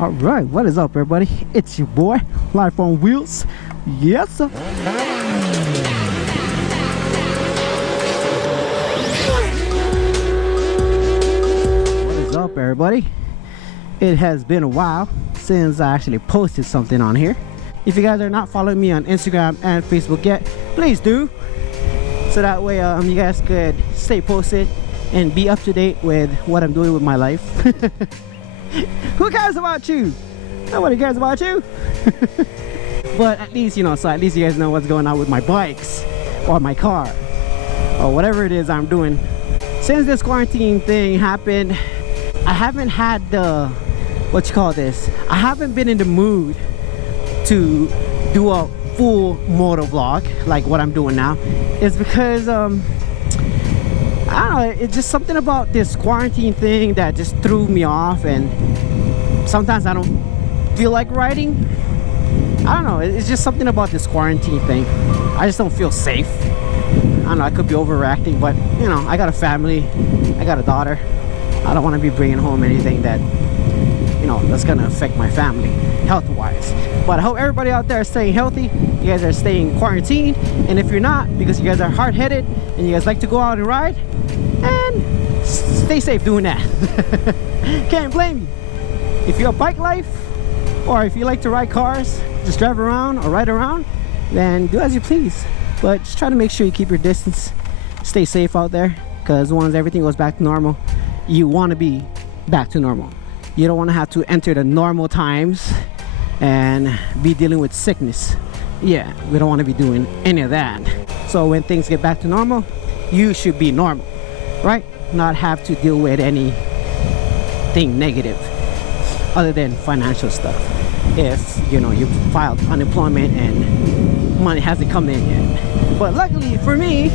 All right, what is up, everybody? It's your boy, Life on Wheels. Yes, sir. What is up, everybody? It has been a while since I actually posted something on here. If you guys are not following me on Instagram and Facebook yet, please do. So that way you guys could stay posted and be up to date with what I'm doing with my life. Who cares about you? Nobody cares about you. But at least, so at least you guys know what's going on with my bikes or my car or whatever it is I'm doing. Since this quarantine thing happened, I haven't had the, I haven't been in the mood to do a full motovlog like what I'm doing now. It's because I don't know, it's just something about this quarantine thing that just threw me off, and sometimes I don't feel like riding. I don't know, it's just something about this quarantine thing. I just don't feel safe. I don't know, I could be overreacting, but I got a family, I got a daughter. I don't want to be bringing home anything that that's gonna affect my family health-wise. But I hope everybody out there is staying healthy. You guys are staying quarantined, and if you're not, because you guys are hard-headed and you guys like to go out and ride, and stay safe doing that. Can't blame you. If you're a bike life, or if you like to ride cars, just drive around or ride around, then do as you please. But just try to make sure you keep your distance, stay safe out there, because once everything goes back to normal, you want to be back to normal. You don't want to have to enter the normal times and be dealing with sickness. Yeah, we don't want to be doing any of that. So when things get back to normal, you should be normal, right? Not have to deal with anything negative other than financial stuff. If you filed unemployment and money hasn't come in yet. But luckily for me,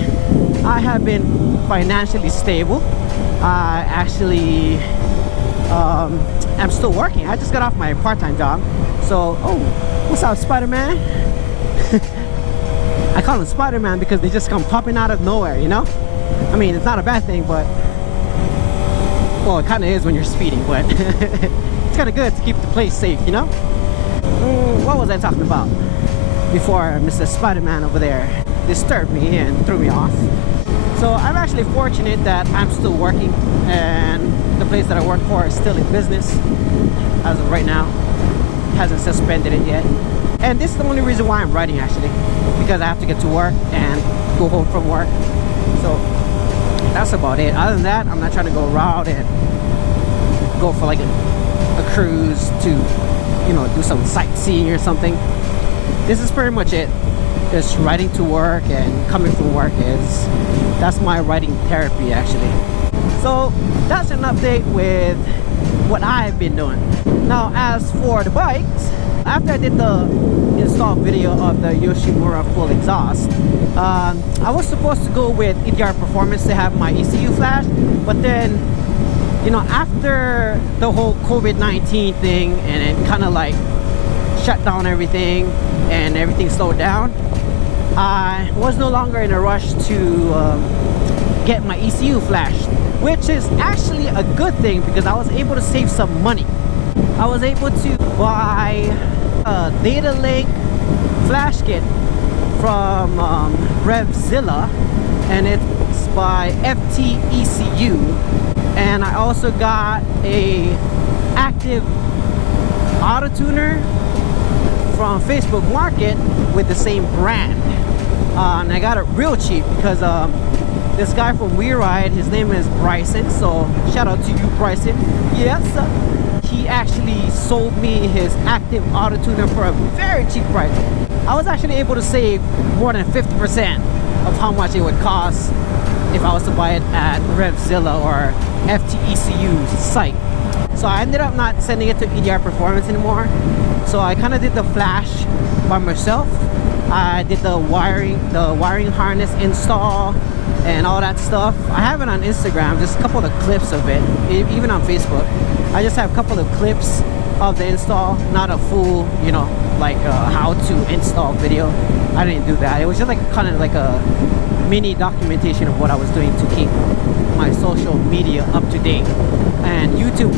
I have been financially stable. I actually I'm still working. I just got off my part-time job. So, what's up, Spider-Man? I call him Spider-Man because they just come popping out of nowhere, I mean, it's not a bad thing, but well, it kind of is when you're speeding, but it's kind of good to keep the place safe, What was I talking about before Mr. Spider-Man over there disturbed me and threw me off? So I'm actually fortunate that I'm still working, and the place that I work for is still in business as of right now. Hasn't suspended it yet. And this is the only reason why I'm riding, actually, because I have to get to work and go home from work. So that's about it. Other than that, I'm not trying to go around and go for like a cruise to do some sightseeing or something. This is pretty much it. Just riding to work and coming from work that's my riding therapy, actually. So that's an update with what I've been doing. Now, as for the bikes, after I did the install video of the Yoshimura full exhaust, I was supposed to go with EDR Performance to have my ECU flash, but then after the whole COVID-19 thing and it kind of like shut down everything and everything slowed down, I was no longer in a rush to get my ECU flashed, which is actually a good thing because I was able to save some money. I was able to buy a data link flash kit from Revzilla, and it's by FTECU, and I also got a active auto tuner from Facebook Market with the same brand, and I got it real cheap because this guy from We Ride, his name is Bryson, so shout out to you, Bryson. Yes, he actually sold me his active auto tuner for a very cheap price. I was actually able to save more than 50% of how much it would cost if I was to buy it at Revzilla or FTECU's site. So I ended up not sending it to EDR Performance anymore. So I kind of did the flash by myself. I did the wiring harness install and all that stuff. I have it on Instagram, just a couple of clips of it, even on Facebook. I just have a couple of clips of the install, not a full, how to install video. I didn't do that. It was just like kind of like a mini documentation of what I was doing to keep my social media up to date, and YouTube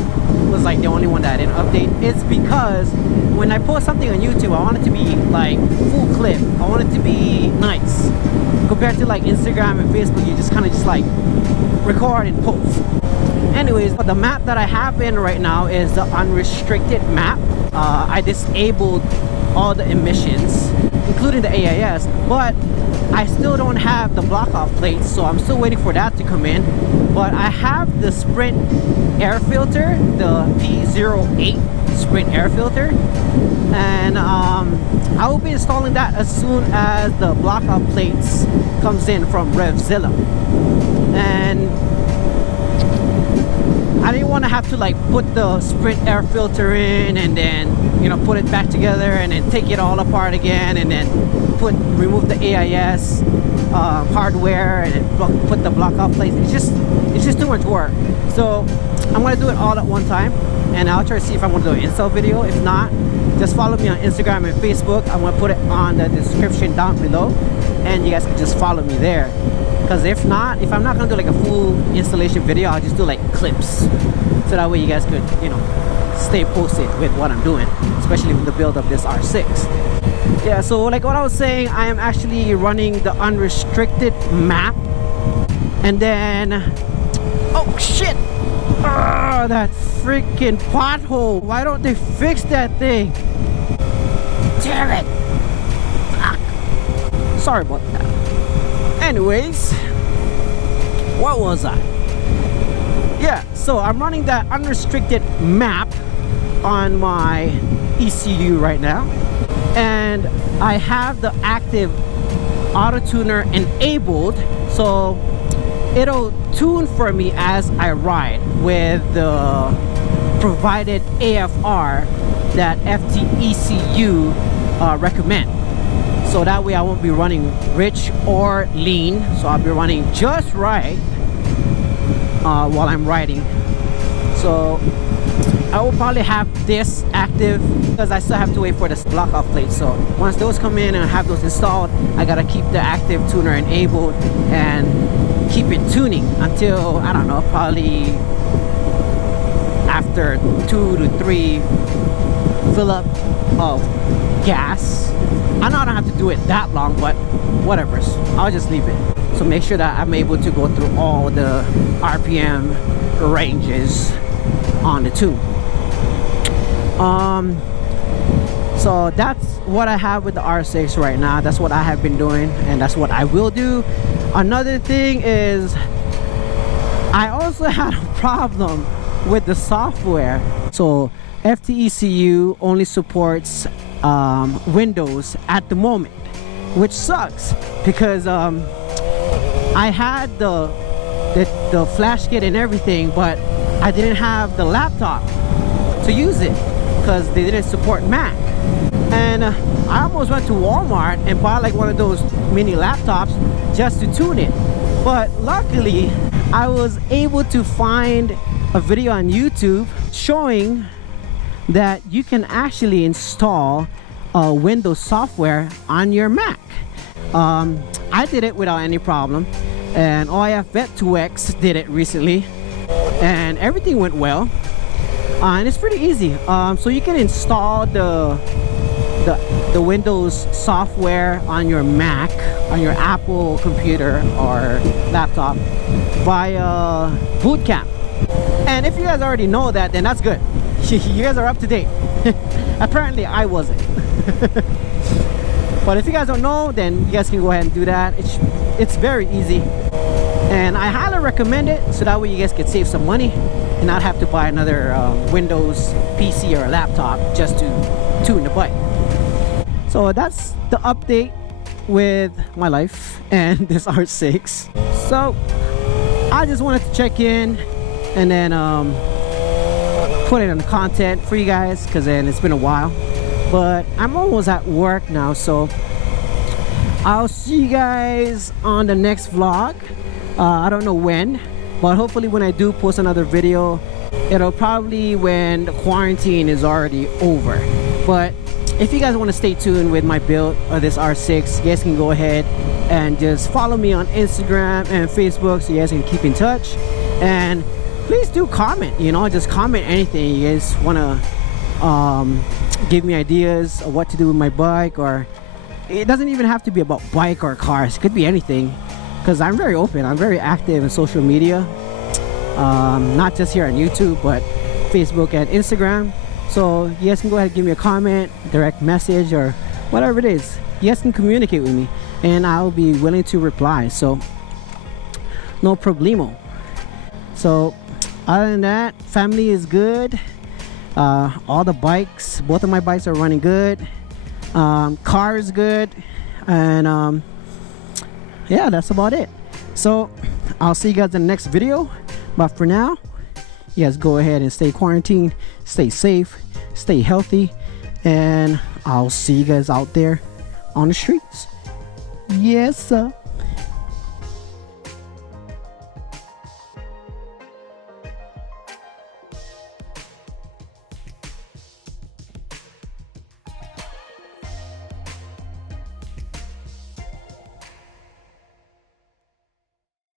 was like the only one that I didn't update. It's because when I post something on YouTube, I want it to be like full clip. I want it to be nice compared to like Instagram and Facebook. You just kind of just like record and post. Anyways, the map that I have in right now is the unrestricted map. I disabled all the emissions, including the AIS, but I still don't have the block off plates, so I'm still waiting for that to come in. But I have the Sprint air filter, the P08 Sprint air filter, and I will be installing that as soon as the block off plates comes in from RevZilla. And I didn't want to have to like put the Sprint air filter in and then, you know, put it back together and then take it all apart again and then remove the AIS hardware and then put the block off plates. It's just too much work. So I'm gonna do it all at one time, and I'll try to see if I'm gonna do an install video. If not, just follow me on Instagram and Facebook. I'm gonna put it on the description down below, and you guys can just follow me there. Because if I'm not gonna do like a full installation video, I'll just do like clips, so that way you guys could, you know, stay posted with what I'm doing, especially with the build of this R6. Yeah, so like what I was saying, I am actually running the unrestricted map, and then oh shit, that freaking pothole, why don't they fix that thing? Damn it. Sorry about that. Anyways, what was I? Yeah, so I'm running that unrestricted map on my ECU right now, and I have the active auto tuner enabled, so it'll tune for me as I ride with the provided AFR that FTECU recommend. So that way I won't be running rich or lean, so I'll be running just right while I'm riding. So I will probably have this active because I still have to wait for the block off plate. So once those come in and I have those installed, I gotta keep the active tuner enabled and keep it tuning until, I don't know, probably after 2 to 3 fill up of gas. I know I don't have to do it that long, but whatever, I'll just leave it. So make sure that I'm able to go through all the RPM ranges on the tune. So that's what I have with the R6 right now. That's what I have been doing, and that's what I will do. Another thing is I also had a problem with the software. So FTECU only supports Windows at the moment, which sucks because I had the flash kit and everything, but I didn't have the laptop to use it because they didn't support Mac. And I almost went to Walmart and bought like one of those mini laptops just to tune it, but luckily I was able to find a video on YouTube showing that you can actually install Windows software on your Mac. I did it without any problem, and OIF Vet2X did it recently, and everything went well. And it's pretty easy. So you can install the Windows software on your Mac, on your Apple computer or laptop via Bootcamp. And if you guys already know that, then that's good. You guys are up to date. Apparently I wasn't. But if you guys don't know, then you guys can go ahead and do that. It's very easy, and I highly recommend it, so that way you guys can save some money and not have to buy another Windows PC or laptop just to tune the bike. So that's the update with my life and this R6. So I just wanted to check in and then put it on the content for you guys, because then it's been a while. But I'm almost at work now, so I'll see you guys on the next vlog. I don't know when, but hopefully when I do post another video, it'll probably when the quarantine is already over. But if you guys want to stay tuned with my build of this R6, you guys can go ahead and just follow me on Instagram and Facebook so you guys can keep in touch. And please do comment, you know, just comment anything you guys want to give me ideas of what to do with my bike, or it doesn't even have to be about bike or cars. It could be anything, because I'm very open. I'm very active in social media, not just here on YouTube, but Facebook and Instagram. So you guys can go ahead and give me a comment, direct message, or whatever it is. You guys can communicate with me and I'll be willing to reply, so no problemo. So other than that, family is good. All the bikes, both of my bikes are running good. Car is good. And yeah, that's about it. So I'll see you guys in the next video, but for now, you guys go ahead and stay quarantined, stay safe, stay healthy, and I'll see you guys out there on the streets. Yes, sir.